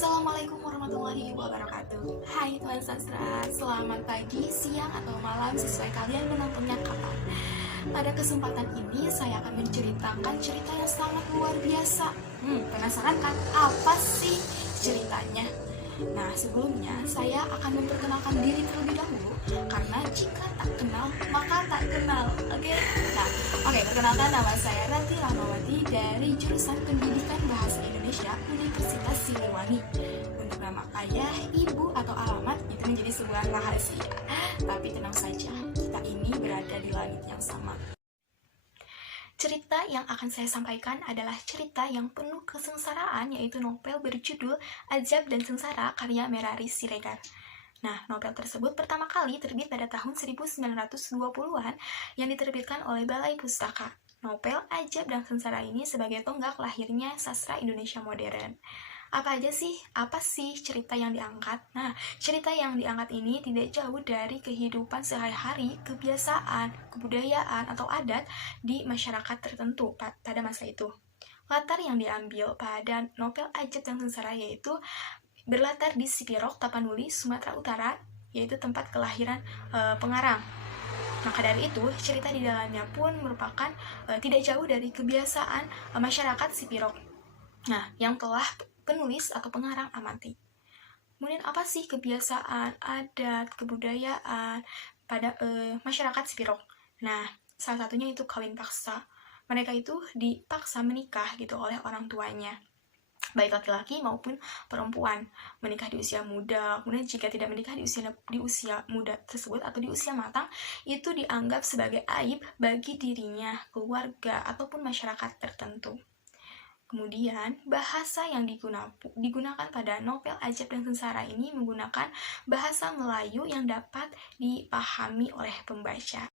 Assalamualaikum warahmatullahi wabarakatuh. Hai Tuan Sastra, selamat pagi, siang, atau malam sesuai kalian menontonnya kapan. Pada kesempatan ini saya akan menceritakan cerita yang sangat luar biasa. Penasaran kan apa sih ceritanya? Nah, sebelumnya saya akan memperkenalkan diri terlebih dahulu, karena jika tak kenal maka tak kenal. Perkenalkan, nama saya Rati Rahmawati dari jurusan Pendidikan Bahasa Indonesia Universitas Siliwangi. Untuk nama ayah, ibu, atau alamat itu menjadi sebuah rahasia. Tapi tenang saja, kita ini berada di langit yang sama. Cerita yang akan saya sampaikan adalah cerita yang penuh kesengsaraan, yaitu novel berjudul Azab dan Sengsara karya Merari Siregar. Nah, novel tersebut pertama kali terbit pada tahun 1920-an yang diterbitkan oleh Balai Pustaka. Novel Azab dan Sengsara ini sebagai tonggak lahirnya sastra Indonesia modern. Apa sih cerita yang diangkat? Nah, cerita yang diangkat ini tidak jauh dari kehidupan sehari-hari, kebiasaan, kebudayaan, atau adat di masyarakat tertentu pada masa itu. Latar yang diambil pada novel Azab dan Sengsara yaitu berlatar di Sipirok, Tapanuli, Sumatera Utara, yaitu tempat kelahiran pengarang. Maka dari itu, cerita di dalamnya pun merupakan tidak jauh dari kebiasaan masyarakat Sipirok. Nah, yang telah penulis atau pengarang amati. Kemudian apa sih kebiasaan, adat, kebudayaan pada masyarakat Sipirok? Nah, salah satunya itu kawin paksa. Mereka itu dipaksa menikah gitu oleh orang tuanya, baik laki-laki maupun perempuan, menikah di usia muda. Kemudian jika tidak menikah di usia muda tersebut atau di usia matang, itu dianggap sebagai aib bagi dirinya, keluarga, ataupun masyarakat tertentu. Kemudian, bahasa yang digunakan pada novel Azab dan Sengsara ini menggunakan bahasa Melayu yang dapat dipahami oleh pembaca.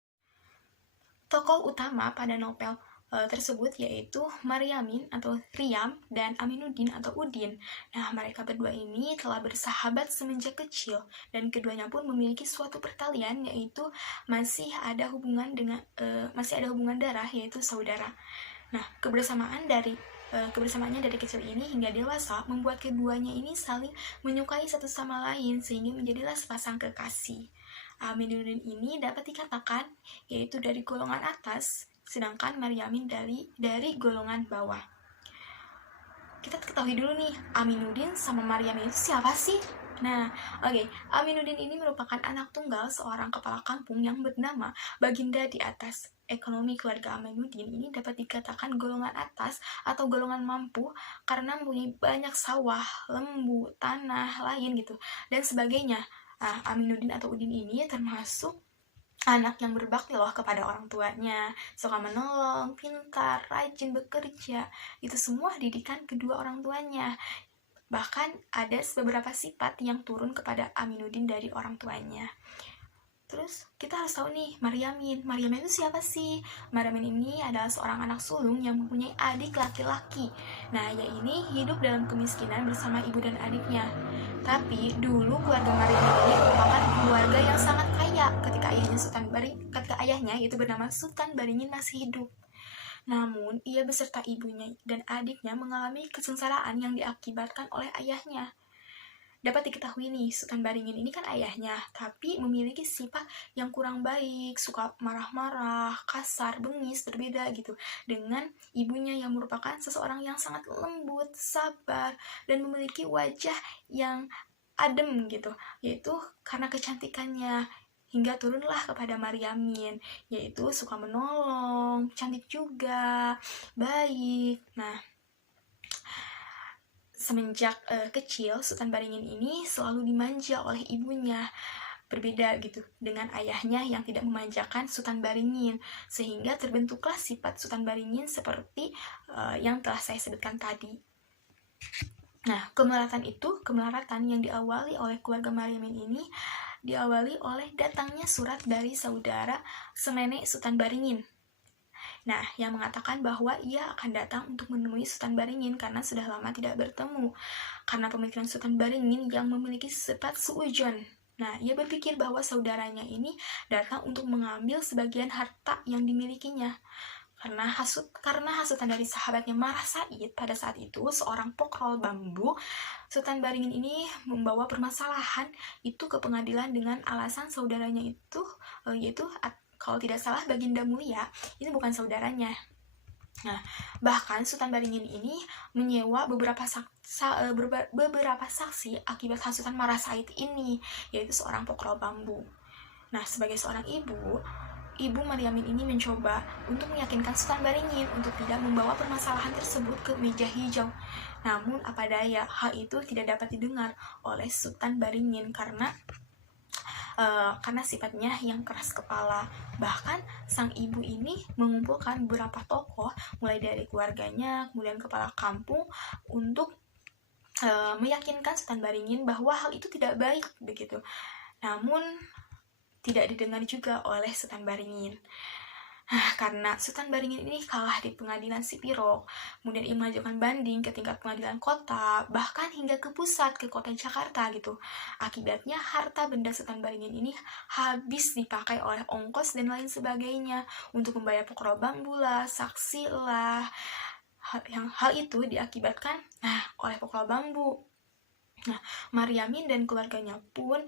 Tokoh utama pada novel tersebut yaitu Maryamin atau Riam dan Aminuddin atau Udin. Nah, mereka berdua ini telah bersahabat semenjak kecil dan keduanya pun memiliki suatu pertalian, yaitu masih ada hubungan darah, yaitu saudara. Nah, kebersamaannya dari kecil ini hingga dewasa membuat keduanya ini saling menyukai satu sama lain sehingga menjadilah sepasang kekasih. Aminuddin ini dapat dikatakan yaitu dari golongan atas, sedangkan Maryamin dari golongan bawah. Kita ketahui dulu nih, Aminuddin sama Maryamin itu siapa sih? Aminuddin ini merupakan anak tunggal seorang kepala kampung yang bernama Baginda di Atas. Ekonomi keluarga Aminuddin ini dapat dikatakan golongan atas atau golongan mampu karena mempunyai banyak sawah, lembu, tanah lain gitu, dan sebagainya. Aminuddin atau Udin ini termasuk anak yang berbakti loh kepada orang tuanya, suka menolong, pintar, rajin bekerja. Itu semua didikan kedua orang tuanya. Bahkan ada beberapa sifat yang turun kepada Aminuddin dari orang tuanya. Terus kita harus tahu nih, Maryamin itu siapa sih? Maryamin ini adalah seorang anak sulung yang mempunyai adik laki-laki. Nah, ia ini hidup dalam kemiskinan bersama ibu dan adiknya. Tapi dulu keluarga Maryamin ini merupakan keluarga yang sangat kaya ketika ayahnya itu bernama Sultan Baringin masih hidup. Namun, ia beserta ibunya dan adiknya mengalami kesengsaraan yang diakibatkan oleh ayahnya. Dapat diketahui nih, Sultan Baringin ini kan ayahnya, tapi memiliki sifat yang kurang baik, suka marah-marah, kasar, bengis, berbeda gitu, dengan ibunya yang merupakan seseorang yang sangat lembut, sabar, dan memiliki wajah yang adem gitu, yaitu karena kecantikannya. Hingga turunlah kepada Maryamin, yaitu suka menolong, cantik juga, baik. Nah, semenjak kecil, Sultan Baringin ini selalu dimanja oleh ibunya. Berbeda gitu dengan ayahnya yang tidak memanjakan Sultan Baringin, sehingga terbentuklah sifat Sultan Baringin seperti yang telah saya sebutkan tadi. Nah, kemelaratan yang diawali oleh keluarga Maryamin ini diawali oleh datangnya surat dari saudara senenek Sultan Baringin. Nah, yang mengatakan bahwa ia akan datang untuk menemui Sultan Baringin karena sudah lama tidak bertemu. Karena pemikiran Sultan Baringin yang memiliki sifat suujon. Nah, ia berpikir bahwa saudaranya ini datang untuk mengambil sebagian harta yang dimilikinya. Karena hasutan dari sahabatnya Marah Said pada saat itu, seorang pokrol bambu, Sultan Baringin ini membawa permasalahan itu ke pengadilan dengan alasan saudaranya itu, yaitu kalau tidak salah Baginda Mulia, ini bukan saudaranya. Nah, bahkan Sultan Baringin ini menyewa beberapa saksi akibat hasutan Marah Said ini, yaitu seorang pokrol bambu. Nah, sebagai seorang Ibu Maryamin ini mencoba untuk meyakinkan Sultan Baringin untuk tidak membawa permasalahan tersebut ke meja hijau. Namun apa daya, hal itu tidak dapat didengar oleh Sultan Baringin karena sifatnya yang keras kepala. Bahkan sang ibu ini mengumpulkan beberapa tokoh, mulai dari keluarganya, kemudian kepala kampung, untuk meyakinkan Sultan Baringin bahwa hal itu tidak baik begitu. Namun tidak didengar juga oleh Sultan Baringin. Karena Sultan Baringin ini kalah di pengadilan sipiro, kemudian ia mengajukan banding ke tingkat pengadilan kota, bahkan hingga ke pusat, ke kota Jakarta gitu. Akibatnya harta benda Sultan Baringin ini habis dipakai oleh ongkos dan lain sebagainya untuk membayar pokrol bambu lah, saksi lah. Hal itu diakibatkan oleh pokrol bambu. Nah, Maryamin dan keluarganya pun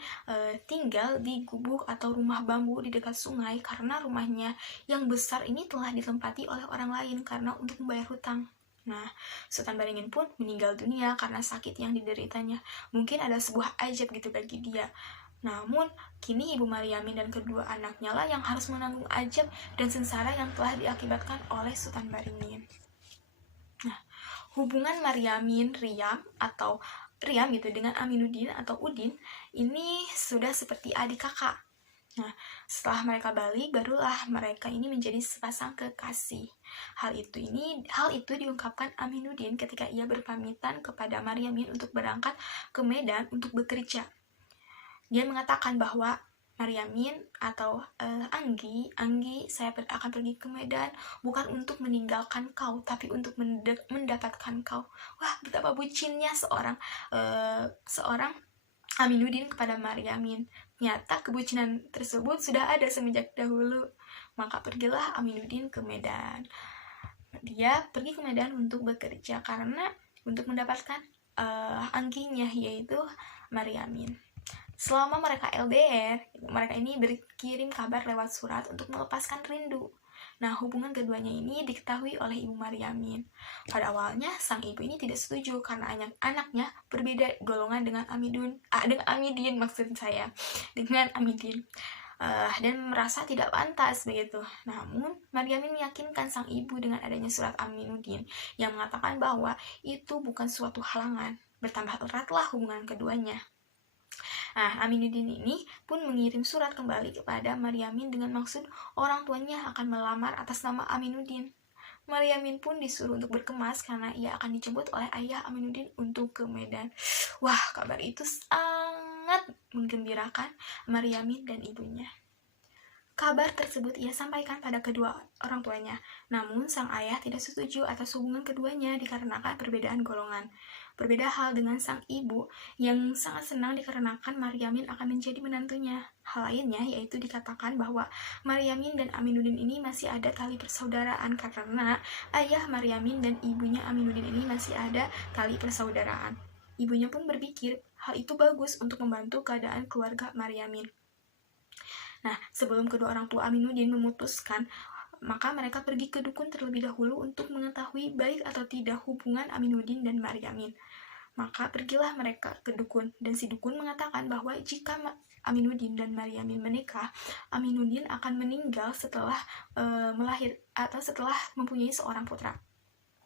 tinggal di gubuk atau rumah bambu di dekat sungai karena rumahnya yang besar ini telah ditempati oleh orang lain karena untuk membayar hutang. Nah, Sultan Baringin pun meninggal dunia karena sakit yang dideritanya. Mungkin ada sebuah ajaib gitu bagi dia. Namun, kini Ibu Maryamin dan kedua anaknya lah yang harus menanggung ajaib dan sengsara yang telah diakibatkan oleh Sultan Baringin. Nah, hubungan Maryamin Riam gitu dengan Aminuddin atau Udin ini sudah seperti adik kakak. Nah, setelah mereka balik, barulah mereka ini menjadi sepasang kekasih. Hal itu diungkapkan Aminuddin ketika ia berpamitan kepada Maryamin untuk berangkat ke Medan untuk bekerja. Dia mengatakan bahwa Maryamin atau Anggi, saya akan pergi ke Medan bukan untuk meninggalkan kau, tapi untuk mendapatkan kau. Wah, betapa bucinnya seorang Aminuddin kepada Maryamin. Nyata kebucinan tersebut sudah ada semenjak dahulu. Maka pergilah Aminuddin ke Medan. Dia pergi ke Medan untuk bekerja karena untuk mendapatkan Angginya, yaitu Maryamin. Selama mereka LDR, mereka ini berkirim kabar lewat surat untuk melepaskan rindu. Nah, hubungan keduanya ini diketahui oleh Ibu Maryamin. Pada awalnya, sang ibu ini tidak setuju karena anaknya berbeda golongan dengan Amidin, dan merasa tidak pantas begitu. Namun, Maryamin meyakinkan sang ibu dengan adanya surat Aminuddin yang mengatakan bahwa itu bukan suatu halangan. Bertambah eratlah hubungan keduanya. Aminuddin ini pun mengirim surat kembali kepada Maryamin dengan maksud orang tuanya akan melamar atas nama Aminuddin. Maryamin pun disuruh untuk berkemas karena ia akan dijemput oleh ayah Aminuddin untuk ke Medan. Wah, kabar itu sangat menggembirakan Maryamin dan ibunya. Kabar tersebut ia sampaikan pada kedua orang tuanya. Namun sang ayah tidak setuju atas hubungan keduanya dikarenakan perbedaan golongan. Berbeda hal dengan sang ibu yang sangat senang dikarenakan Maryamin akan menjadi menantunya. Hal lainnya yaitu dikatakan bahwa Maryamin dan Aminuddin ini masih ada tali persaudaraan karena ayah Maryamin dan ibunya Aminuddin ini masih ada tali persaudaraan. Ibunya pun berpikir hal itu bagus untuk membantu keadaan keluarga Maryamin. Nah, sebelum kedua orang tua Aminuddin memutuskan, maka mereka pergi ke dukun terlebih dahulu untuk mengetahui baik atau tidak hubungan Aminuddin dan Maryamin. Maka pergilah mereka ke dukun, dan si dukun mengatakan bahwa jika Aminuddin dan Maryamin menikah, Aminuddin akan meninggal setelah setelah mempunyai seorang putra.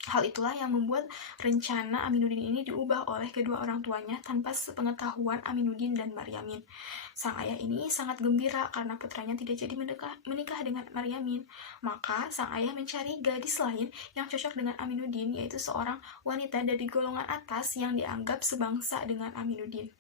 Hal itulah yang membuat rencana Aminuddin ini diubah oleh kedua orang tuanya tanpa sepengetahuan Aminuddin dan Maryamin. Sang ayah ini sangat gembira karena putranya tidak jadi menikah dengan Maryamin. Maka sang ayah mencari gadis lain yang cocok dengan Aminuddin, yaitu seorang wanita dari golongan atas yang dianggap sebangsa dengan Aminuddin.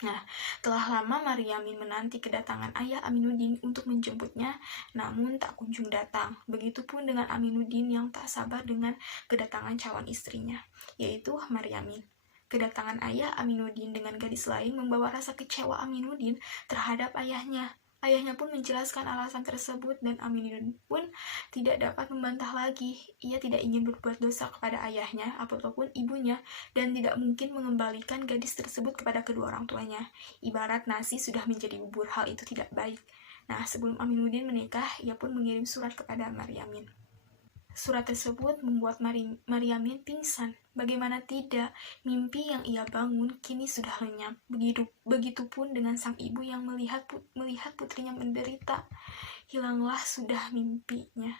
Nah, telah lama Maryamin menanti kedatangan ayah Aminuddin untuk menjemputnya, namun tak kunjung datang. Begitupun dengan Aminuddin yang tak sabar dengan kedatangan calon istrinya, yaitu Maryamin. Kedatangan ayah Aminuddin dengan gadis lain membawa rasa kecewa Aminuddin terhadap ayahnya. Ayahnya pun menjelaskan alasan tersebut dan Aminuddin pun tidak dapat membantah lagi. Ia tidak ingin berbuat dosa kepada ayahnya ataupun ibunya dan tidak mungkin mengembalikan gadis tersebut kepada kedua orang tuanya. Ibarat nasi sudah menjadi bubur, hal itu tidak baik. Nah, sebelum Aminuddin menikah, ia pun mengirim surat kepada Maryamin. Surat tersebut membuat Maryamin pingsan. Bagaimana tidak, mimpi yang ia bangun kini sudah lenyap. Begitupun dengan sang ibu yang melihat putrinya menderita. Hilanglah sudah mimpinya.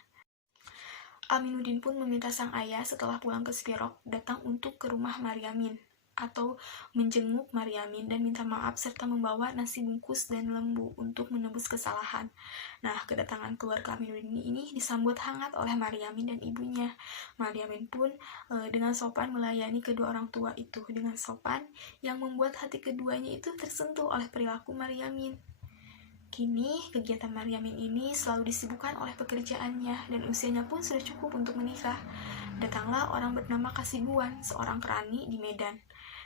Aminuddin pun meminta sang ayah setelah pulang ke Spirok datang untuk ke rumah Maryamin atau menjenguk Maryamin dan minta maaf serta membawa nasi bungkus dan lembu untuk menebus kesalahan. Nah, kedatangan keluarga Aminuddin ini disambut hangat oleh Maryamin dan ibunya. Maryamin pun dengan sopan melayani kedua orang tua itu dengan sopan yang membuat hati keduanya itu tersentuh oleh perilaku Maryamin. Kini, kegiatan Maryamin ini selalu disibukkan oleh pekerjaannya dan usianya pun sudah cukup untuk menikah. Datanglah orang bernama Kasibuan, seorang kerani di Medan.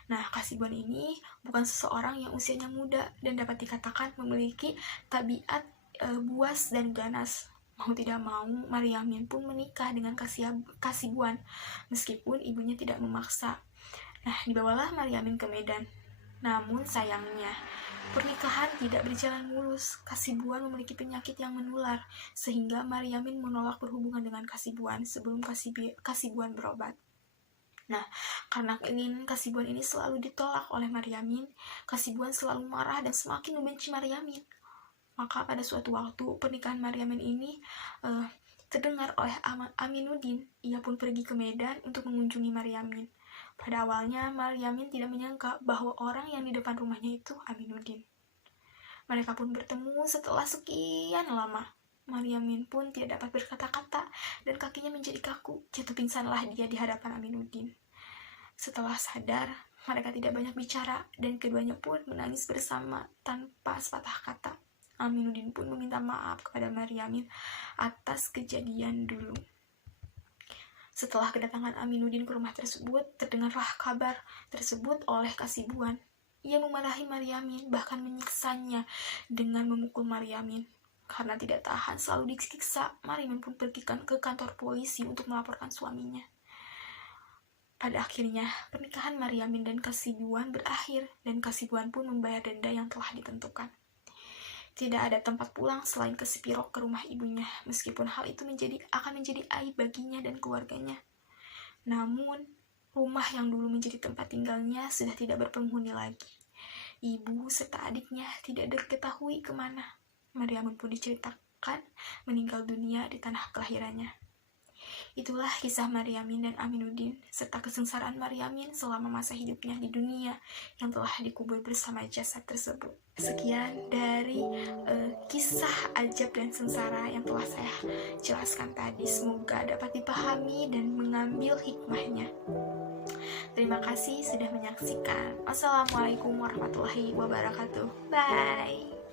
Nah, Kasibuan ini bukan seseorang yang usianya muda dan dapat dikatakan memiliki tabiat buas dan ganas. Mau tidak mau, Maryamin pun menikah dengan Kasibuan, meskipun ibunya tidak memaksa. Nah, dibawalah Maryamin ke Medan. Namun sayangnya, pernikahan tidak berjalan mulus. Kasibuan memiliki penyakit yang menular, sehingga Maryamin menolak berhubungan dengan Kasibuan sebelum Kasibuan berobat. Nah, karena keinginan Kasibuan ini selalu ditolak oleh Maryamin, Kasibuan selalu marah dan semakin membenci Maryamin. Maka pada suatu waktu, pernikahan Maryamin ini terdengar oleh Aminuddin. Ia pun pergi ke Medan untuk mengunjungi Maryamin. Pada awalnya, Maryamin tidak menyangka bahwa orang yang di depan rumahnya itu Aminuddin. Mereka pun bertemu setelah sekian lama. Maryamin pun tidak dapat berkata-kata dan kakinya menjadi kaku. Jatuh pingsanlah dia di hadapan Aminuddin. Setelah sadar, mereka tidak banyak bicara dan keduanya pun menangis bersama tanpa sepatah kata. Aminuddin pun meminta maaf kepada Maryamin atas kejadian dulu. Setelah kedatangan Aminuddin ke rumah tersebut, terdengarlah kabar tersebut oleh Kasibuan. Ia memarahi Maryamin, bahkan menyiksanya dengan memukul Maryamin. Karena tidak tahan selalu disiksa, Maryamin pun pergi ke kantor polisi untuk melaporkan suaminya. Pada akhirnya, pernikahan Maryamin dan Kasibuan berakhir, dan Kasibuan pun membayar denda yang telah ditentukan. Tidak ada tempat pulang selain ke Spirok ke rumah ibunya, meskipun hal itu akan menjadi aib baginya dan keluarganya. Namun, rumah yang dulu menjadi tempat tinggalnya sudah tidak berpenghuni lagi. Ibu serta adiknya tidak diketahui kemana. Maryamin pun diceritakan meninggal dunia di tanah kelahirannya. Itulah kisah Maryamin dan Aminuddin, serta kesengsaraan Maryamin selama masa hidupnya di dunia yang telah dikubur bersama jasad tersebut. Sekian dari kisah ajab dan sengsara yang telah saya jelaskan tadi. Semoga dapat dipahami dan mengambil hikmahnya. Terima kasih sudah menyaksikan. Wassalamualaikum warahmatullahi wabarakatuh. Bye.